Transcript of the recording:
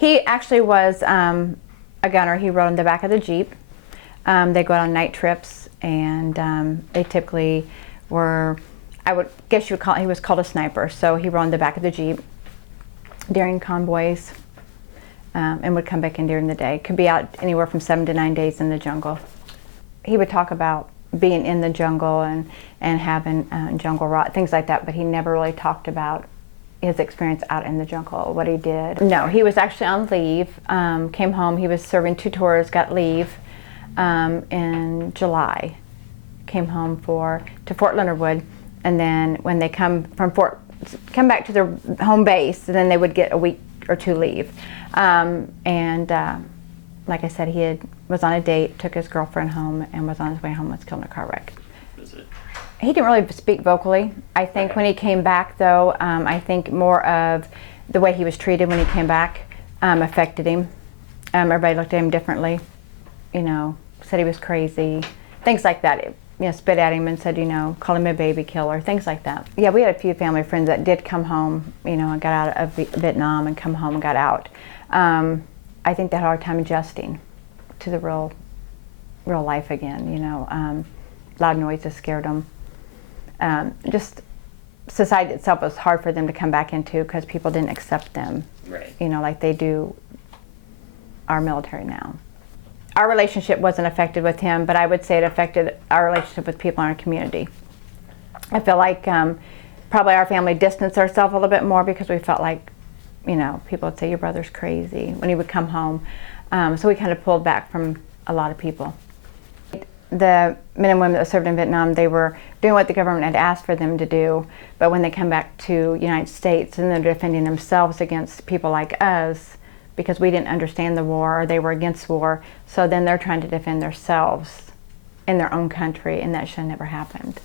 He actually was a gunner. He rode on the back of the Jeep. They go out on night trips, and they typically were, I would guess you would call, he was called a sniper. So he rode on the back of the Jeep during convoys and would come back in during the day. Could be out anywhere from 7 to 9 days in the jungle. He would talk about being in the jungle and having jungle rot, things like that, but he never really talked about his experience out in the jungle, what he did. No, he was actually on leave, came home, he was serving 2 tours, got leave in July. Came home to Fort Leonard Wood, and then when they come back to their home base, then they would get a week or 2 leave. Like I said, was on a date, took his girlfriend home, and was on his way home, was killed in a car wreck. He didn't really speak vocally. I think when he came back, though, I think more of the way he was treated when he came back affected him. Everybody looked at him differently, said he was crazy, things like that. Spit at him and said, call him a baby killer, things like that. Yeah, we had a few family friends that did come home, and got out of Vietnam and come home and got out. I think they had a hard time adjusting to the real life again, loud noises scared them. Just society itself was hard for them to come back into because people didn't accept them, right. Like they do our military now. Our relationship wasn't affected with him, but I would say it affected our relationship with people in our community. I feel like probably our family distanced ourselves a little bit more because we felt like, people would say, your brother's crazy when he would come home. So we kind of pulled back from a lot of people. The men and women that served in Vietnam, they were doing what the government had asked for them to do, but when they come back to the United States, and they're defending themselves against people like us, because we didn't understand the war, or they were against war, so then they're trying to defend themselves in their own country, and that should have never happened.